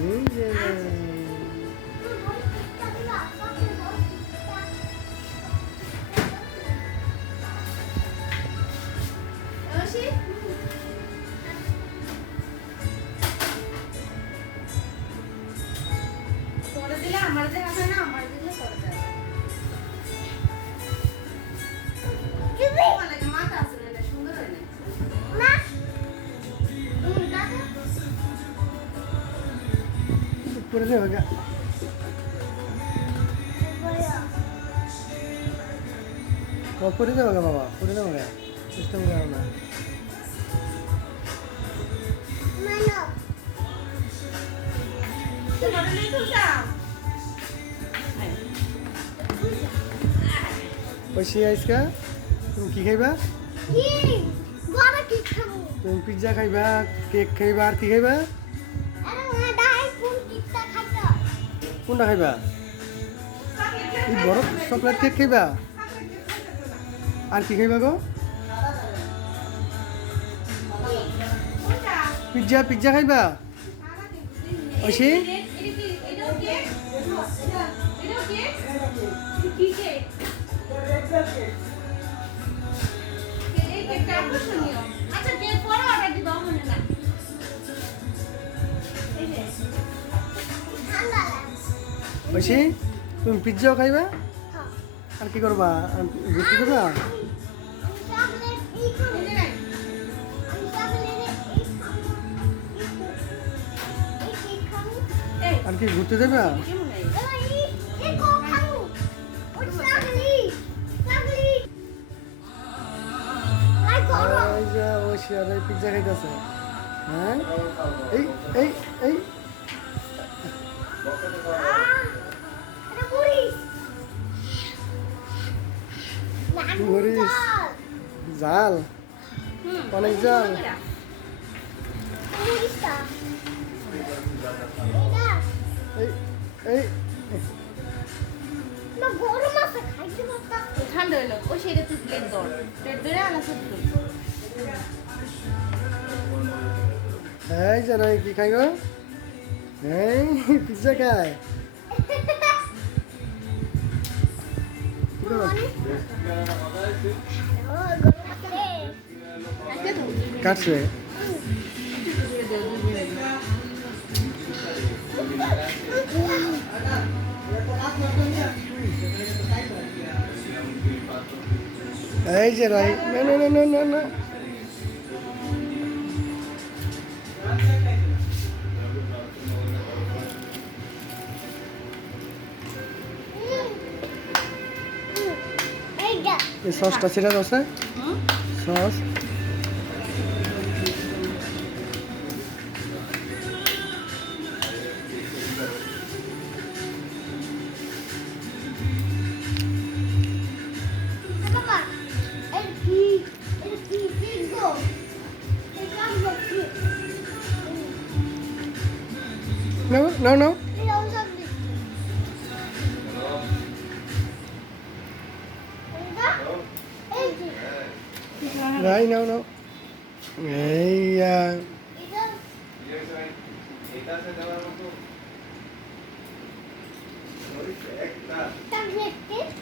এই যে আমার দেখা যায় না, আমার দিলে করে দেয়। মাথা আছে না, সুন্দর হয় না। করে দেবে গা করে দেবে গা বাবা, করে দেবে গা, সিস্টেম করো না। পয়সা আইসকা তুমি কি খাইবা? তুমি পিৎজা খাইবা, কেক খাইবা, আর কি খাইবা? কোনটা খাইবা? এই বড় চকলেট কেক খাইবা? আর কি খাইবা গো? পিৎজা পিৎজা খাইবা? ঐশী ঐশী তুমি পিৎজাও খাইবা? আর কি করবা? আর ঘুরতে যাবা? আর কি ঘুরতে যাবা? ঐশী আর এই পিৎজা খাইতেছে। হ্যাঁ এই এই এই ঘুরিস জাল, অনেক জাল। এই ঠান্ডা হইলো ও সেটা তুই প্লেট ধর, প্লেট ধরে আনা সত্যি এই জানাই কি খাই গো? এই পিৎজা খায়। কাটছে এই যে রাই না না না না না না এই সসটা ছিটা দোসে sauce No, no, no. Right, no, no. Hey, Chocolate cake.